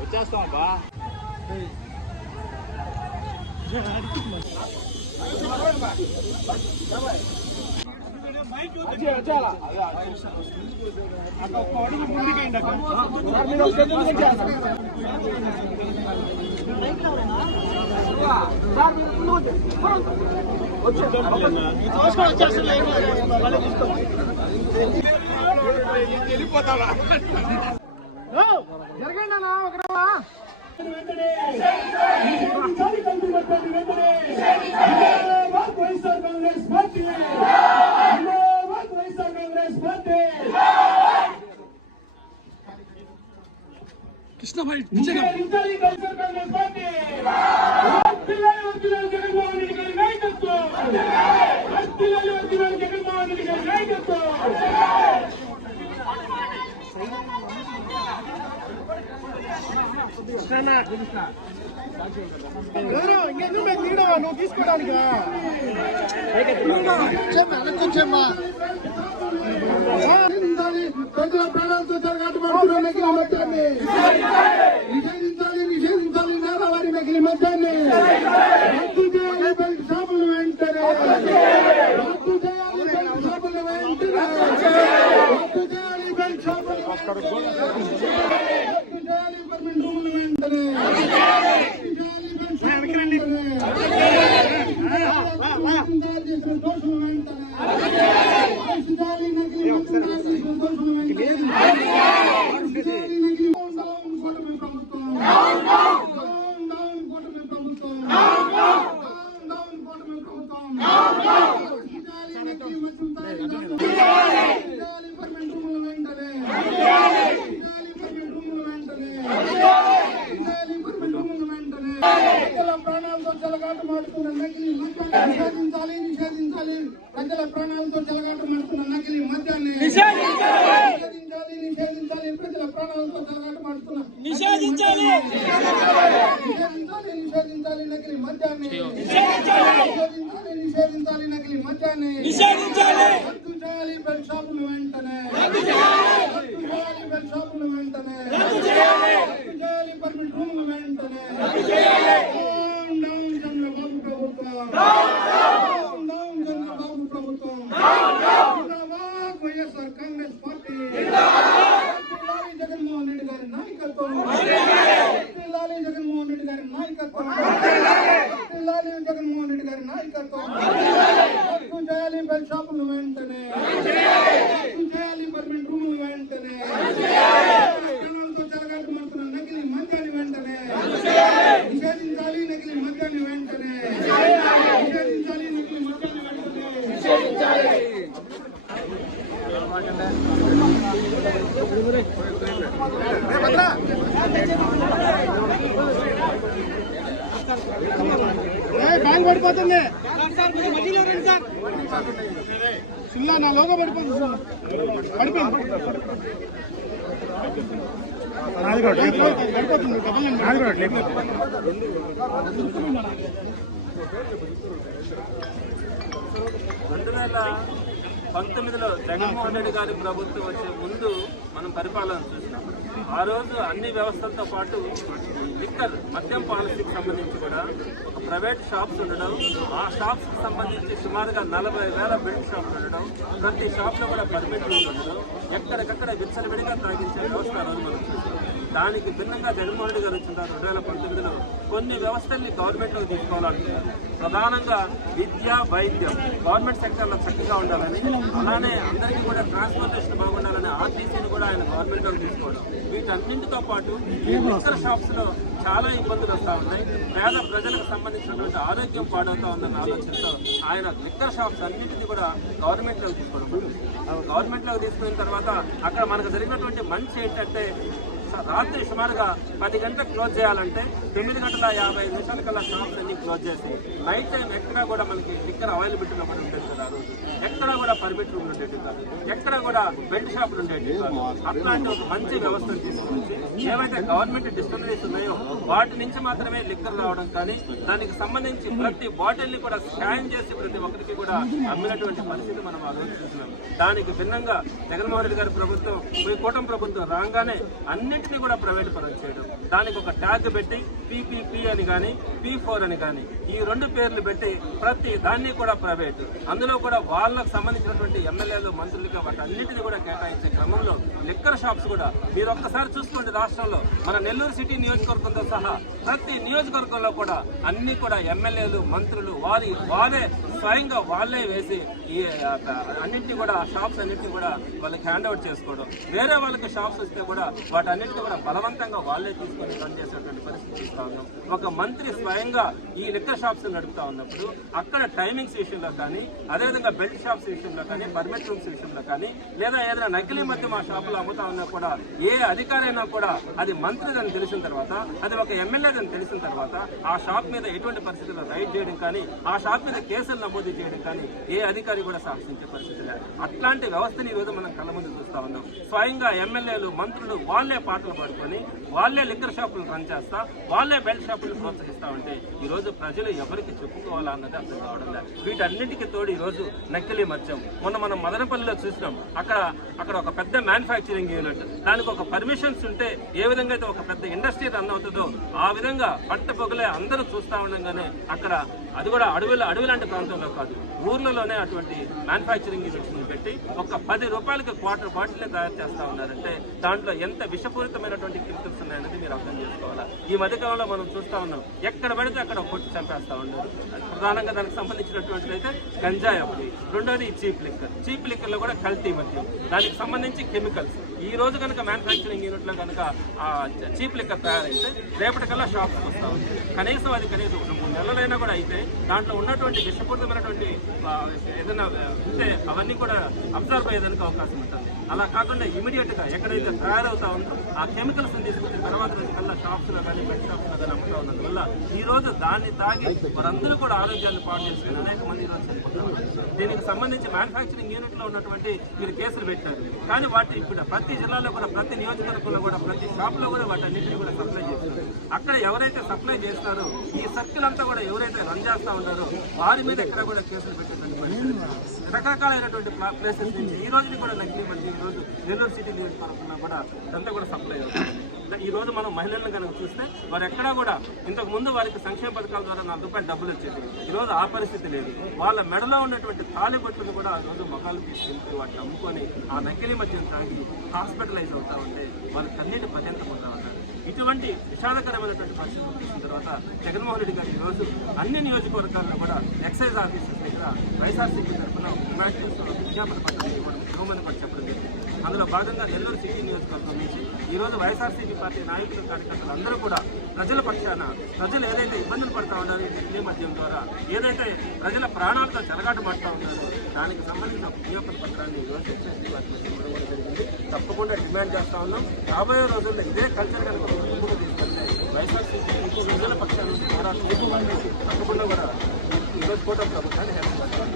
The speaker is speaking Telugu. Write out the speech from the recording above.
వచ్చేస్తామబ్బా. వెళ్ళిపోతావా? జరగండి అన్న ఒక కృష్ణభాయ్ నువ్వు తీసుకోవడానికి ప్రాణాలతో జరగట్టుబడుతున్న నకిలీ మద్యాన్ని నిషేధించాలి, నిషేధించాలి నేరవారి నకిలీ మద్యాన్ని రద్దు చేయాలి, బెల్ట్ షాపులు వెంటనే రద్దు చేయాలి, బెల్ట్ షాపులు వెంటనే రద్దు చేయాలి, బెల్ట్ షాపులు రద్దు చేయాలి, పర్మిట్ రూములు వెంటనే దోషులు వెంటనే ప్రాణాలతో చెలగాట మాడుతున్న నకిలీ నిషేధించాలి, నిషేధించాలి ప్రజల ప్రాణాలతో చెలగాట మాడుతున్న నకిలీ మద్యాన్ని నిషేధించాలి, నిషేధించాలి ప్రజల ప్రాణాలతో చెలగాట మాడుతున్న నిషేధించాలి, నిషేధించాలి, నిషేధించాలి నకిలీ మద్యాన్ని నిషేధించాలి, నిషేధించాలి నకిలీ మద్యాన్ని రద్దు చేయాలి, బెల్ట్ షాపులు వెంటనే రద్దు చేయాలి, బెల్ట్ షాపులు వెంటనే రద్దు చేయాలి, పర్మిట్ రూములు వెంటనే చంద్రబాబు ప్రభుత్వం, చంద్రబాబు ప్రభుత్వం, వైఎస్ఆర్ కాంగ్రెస్ పార్టీ, జగన్మోహన్ రెడ్డి గారి నాయకత్వం, జగన్మోహన్ రెడ్డి గారి నాయకత్వం, జగన్మోహన్ రెడ్డి గారి నాయకత్వం, రద్దు చేయాలి, బెల్ట్ షాపులు వెంటనే రద్దు చేయాలి, పర్మిట్ రూములు వెంటనే ప్రాణాలతో చెలగాటు మాడుతున్న నకిలీ మద్యాన్ని వెంటనే నిషేధించాలి, నకిలీ మద్యాన్ని వెంటనే నిషేధించాలి, నకిలీ మద్యాన్ని వెంటనే బ్యాంక్ పడిపోతుంది సుల్లా నా లోగో పడిపోతుంది సార్ పడిపోయింది పడిపోతుంది 2019లో జగన్మోహన్ రెడ్డి గారి ప్రభుత్వం వచ్చే ముందు మనం పరిపాలన చూసినాం. ఆ రోజు అన్ని వ్యవస్థలతో పాటు లిక్కర్ మద్యం పాలసీకి సంబంధించి కూడా ఒక ప్రైవేట్ షాప్స్ ఉండడం, ఆ షాప్స్కి సంబంధించి సుమారుగా 40,000 బెల్ట్ షాపులు ఉండడం, ప్రతి షాప్లో కూడా పర్మిట్ ఉండడం, ఎక్కడికక్కడ విచ్చలవిడిగా తాగించే వ్యవస్థ ఆ రోజు మనం చూసాం. దానికి భిన్నంగా జగన్మోహన్ రెడ్డి గారు వచ్చిన 2019లో కొన్ని వ్యవస్థల్ని గవర్నమెంట్లోకి తీసుకోవాలంటున్నారు. ప్రధానంగా విద్య, వైద్యం గవర్నమెంట్ సెక్టర్లో చక్కగా ఉండాలని, అలానే అందరికీ కూడా ట్రాన్స్పోర్టేషన్ బాగుండాలని ఆర్టీసీని కూడా ఆయన గవర్నమెంట్లోకి తీసుకోవడం. వీటన్నింటితో పాటు లిక్కర్ షాప్స్ లో చాలా ఇబ్బందులు వస్తూ ఉన్నాయి. పేద ప్రజలకు సంబంధించినటువంటి ఆరోగ్యం పాడవుతా ఉందన్న ఆలోచనతో ఆయన లిక్కర్ షాప్స్ అన్నింటినీ కూడా గవర్నమెంట్లోకి తీసుకోవడం. గవర్నమెంట్లోకి తీసుకున్న తర్వాత అక్కడ మనకు జరిగినటువంటి మంచి ఏంటంటే, రాత్రి సుమారుగా 10 గంటలకు క్లోజ్ చేయాలంటే 9:55 కల్లా షాప్స్ అన్ని క్లోజ్ చేసి నైట్ టైం ఎక్కడా కూడా మనకి లిక్కర్ అవైలబిలిటీలో కూడా ఉండేది కదా. ఆ రోజు ఎక్కడా కూడా పర్మిట్ రూమ్లు ఉండేది కాదు, ఎక్కడా కూడా బెల్ట్ షాపులు ఉండేది కాదు. అట్లాంటి ఒక మంచి వ్యవస్థను తీసుకొచ్చి ఏవైతే గవర్నమెంట్ డిస్టర్బెన్స్ ఉన్నాయో వాటి నుంచి మాత్రమే లిక్కర్ రావడం, కానీ దానికి సంబంధించి ప్రతి బాటిల్ని కూడా స్కాన్ చేసి ప్రతి ఒక్కరికి కూడా అమ్మినటువంటి పరిస్థితి మనం ఆ రోజు చూస్తున్నాం. దానికి భిన్నంగా జగన్మోహన్ రెడ్డి గారి ప్రభుత్వం ఈ కూటమి ప్రభుత్వం రాగానే అన్నింటినీ కూడా ప్రైవేట్ పరం చేయడం, దానికి ఒక ట్యాగ్ పెట్టి పీపీపీ అని కానీ P4 అని కానీ ఈ 2 పేర్లు పెట్టి ప్రతి దాన్ని కూడా ప్రైవేట్, అందులో కూడా వాళ్ళకు సంబంధించినటువంటి ఎమ్మెల్యేలు మంత్రులుగా వాటన్నిటిని కూడా కేటాయించే క్రమంలో లిక్కర్ షాప్స్ కూడా మీరు ఒక్కసారి చూసుకోండి. రాష్ట్రంలో మన నెల్లూరు సిటీ నియోజకవర్గంతో సహా ప్రతి నియోజకవర్గంలో కూడా అన్ని కూడా ఎమ్మెల్యేలు మంత్రులు వారే స్వయంగా వాళ్ళే వేసి ఈ అన్నింటినీ కూడా షాప్స్ అన్నింటినీ కూడా వాళ్ళకి హ్యాండ్ అవుట్ చేసుకోవడం, వేరే వాళ్ళకి షాప్స్ వస్తే కూడా వాటన్నింటినీ కూడా బలవంతంగా వాళ్ళే తీసుకొని రన్ చేసేటువంటి పరిస్థితి చూస్తూ ఉన్నాం. ఒక మంత్రి స్వయంగా ఈ లిక్కర్ షాప్స్ నడుపుతా ఉన్నప్పుడు అక్కడ టైమింగ్స్ విషయంలో కానీ, అదేవిధంగా బెల్ట్ షాప్స్ విషయంలో కానీ, పర్మిట్ రూమ్స్ విషయంలో కానీ, లేదా ఏదైనా నకిలీ మద్యం ఆ షాపులో అమ్ముతా ఉన్నా కూడా ఏ అధికారైనా కూడా అది మంత్రిదని తెలిసిన తర్వాత, అది ఒక ఎమ్మెల్యేదని తెలిసిన తర్వాత ఆ షాప్ మీద ఎటువంటి పరిస్థితుల్లో రైడ్ చేయడం కానీ, ఆ షాప్ మీద కేసులు నమోదు చేయడం కానీ ఏ అధికారి కూడా సాక్షించే పరిస్థితి లేదు. అట్లాంటి వ్యవస్థని ఈరోజు మనం కళ్ళ ముందు చూస్తా ఉన్నాం. స్వయంగా ఎమ్మెల్యేలు మంత్రులు వాళ్ళే పాటలు పాడుకొని వాళ్ళే లిక్కర్ షాపులు రన్ చేస్తా, వాళ్ళే బెల్ట్ షాపులు ప్రోత్సహిస్తా ఉంటే ఈరోజు ప్రజలు ఎవరికి చెప్పుకోవాలా అన్నది అర్థం కావడం లేదు. వీటన్నిటికీ తోడు ఈరోజు నకిలీ మద్యం, మనం మదనపల్లిలో చూసినాం. అక్కడ ఒక పెద్ద మ్యానుఫ్యాక్చరింగ్ యూనిట్, దానికి ఒక పర్మిషన్స్ ఉంటే ఏ విధంగా అయితే ఒక పెద్ద ఇండస్ట్రీ రన్ అవుతుందో ఆ విధంగా పట్ట పొగలే అందరూ చూస్తా ఉండగానే అక్కడ అది కూడా అడవి లాంటి ప్రాంతంలో కాదు, ఊర్లలోనే అటువంటి మ్యానుఫ్యాక్చరింగ్ యూనిట్స్ పెట్టి ఒక 10 రూపాయలకి క్వార్టర్ బాటిల్ని తయారు చేస్తా ఉన్నారంటే దాంట్లో ఎంత విషపూరితమైనటువంటి కెమికల్స్ ఉన్నాయనేది మీరు అర్థం చేసుకోవాలా. ఈ మధ్యకాలంలో మనం చూస్తా ఉన్నాం, ఎక్కడ పడితే అక్కడ కొట్టి చంపేస్తా ఉన్నారు. ప్రధానంగా దానికి సంబంధించినటువంటి అయితే గంజాయి ఒకటి, రెండోది చీప్ లిక్కర్లో కూడా కల్తీ మద్యం, దానికి సంబంధించి కెమికల్స్. ఈ రోజు కనుక మ్యానుఫ్యాక్చరింగ్ యూనిట్లో కనుక చీప్ లిక్కర్ తయారైతే రేపటికల్లా షాప్స్కి వస్తూ ఉంది. కనీసం 3 నెలలైనా కూడా అయితే దాంట్లో ఉన్నటువంటి విషపూరితమైనటువంటి ఏదైనా ఉంటే అవన్నీ కూడా అబ్జర్వ్ అయ్యేదానికి అవకాశం ఉంటుంది. అలా కాకుండా ఇమీడియట్గా ఎక్కడైతే తయారవుతా ఉందో ఆ కెమికల్స్ తీసుకొచ్చిన తర్వాత రోజుకల్లా షాప్స్లో కానీ బెడ్ షాప్స్లో కానీ అమ్ముతా ఉన్నందువల్ల ఈ రోజు దాన్ని తాగి వారందరూ కూడా ఆరోగ్యాన్ని పాడు చేసుకుని అనేక మంది ఈరోజు చనిపోతారు. దీనికి సంబంధించి మ్యానుఫ్యాక్చరింగ్ యూనిట్లో ఉన్నటువంటి మీరు కేసులు పెట్టారు, కానీ వాటి ఇప్పుడు ప్రతి జిల్లాలో కూడా ప్రతి నియోజకవర్గంలో కూడా ప్రతి షాప్లో కూడా వాటన్నింటినీ కూడా సప్లై చేస్తారు. అక్కడ ఎవరైతే సప్లై చేస్తారో ఈ సర్కిల్ అంతా కూడా ఎవరైతే రన్ చేస్తూ ఉన్నారో వారి మీద ఎక్కడ కూడా కేసులు పెట్టేటువంటి రకరకాలైనటువంటి ప్లేసెస్ నుంచి ఈ రోజుని కూడా నకిలీ మద్యం ఈ రోజు నెల్లూరు సిటీ నియోజకవర్గంలో కూడా ఇదంతా కూడా సప్లై అవుతుంది. ఈ రోజు మనం మహిళలను కనుక చూస్తే వారు ఎక్కడా కూడా ఇంతకు ముందు వారికి సంక్షేమ పథకాల ద్వారా 4 రూపాయలు డబ్బులు వచ్చేది, ఈరోజు ఆ పరిస్థితి లేదు. వాళ్ళ మెడలో ఉన్నటువంటి తాళిబొట్టును కూడా ఆ రోజు మొగాలు తీసుకెళ్తే వాటిని అమ్ముకొని ఆ నకిలీ మద్యం తాగి హాస్పిటలైజ్ అవుతా ఉంటే వాళ్ళకి కన్నీటి పర్యంతమవుతా ఉంటారు. ఇటువంటి విషాదకరమైనటువంటి పరిస్థితులు చూసిన తర్వాత జగన్మోహన్ రెడ్డి గారు ఈరోజు అన్ని నియోజకవర్గాల్లో కూడా ఎక్సైజ్ ఆఫీసర్స్ దగ్గర వైఎస్ఆర్సీపీ తరఫున డిమాండ్ చేస్తూ విజ్ఞాపన పత్రాలు ఇవ్వమని కూడా చెప్పడం జరిగింది. అందులో భాగంగా నెల్లూరు సిటీ నియోజకవర్గం నుంచి ఈరోజు వైఎస్ఆర్సీపీ పార్టీ నాయకులు కార్యకర్తలు అందరూ కూడా ప్రజల పక్షాన ప్రజలు ఏదైతే ఇబ్బందులు పడతా ఉన్నారో నకిలీ మద్యం ద్వారా, ఏదైతే ప్రజల ప్రాణాలతో చెలగాట పడుతూ ఉన్నారో దానికి సంబంధించిన విజ్ఞాపన పత్రాన్ని ఈరోజు ఎక్సైజ్ పార్టీ ఇవ్వడం జరిగింది. తప్పకుండా డిమాండ్ చేస్తా ఉన్నాం. రాబోయే రోజుల్లో ఇదే కల్చర్ కనుక ముందుకు తీసుకెళ్తే వైఎస్ఆర్సీపీ ప్రజల పక్షాన పోరాటం తప్పకుండా కూడా ఈరోజు కూటమి ప్రభుత్వాన్ని హెల్ప్ చేస్తారు.